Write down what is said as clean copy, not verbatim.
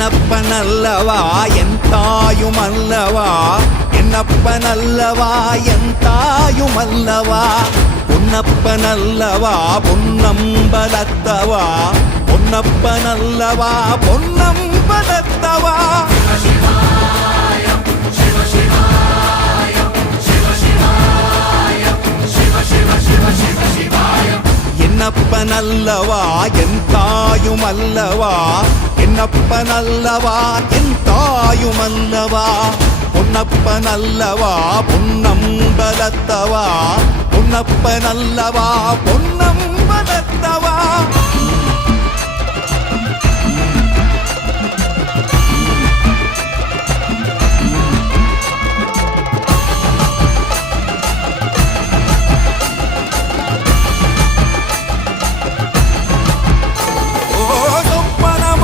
என்னப்பனல்லவா என் தாயுமல்லவா என்னப்பனல்லவா என் தாயுமல்லவா பொன்னப்பனல்லவா பொன்னம்பலத்தவா பொன்னப்பனல்லவா பொன்னம்பலத்தவா என்னப்பனல்லவா என் தாயுமல்லவா என்னப்பனல்லவா என் தாயுமல்லவா பொன்னப்பனல்லவா பொன்னம்பலத்தவா பொன்னப்பனல்லவா பொன்னம்பலத்தவா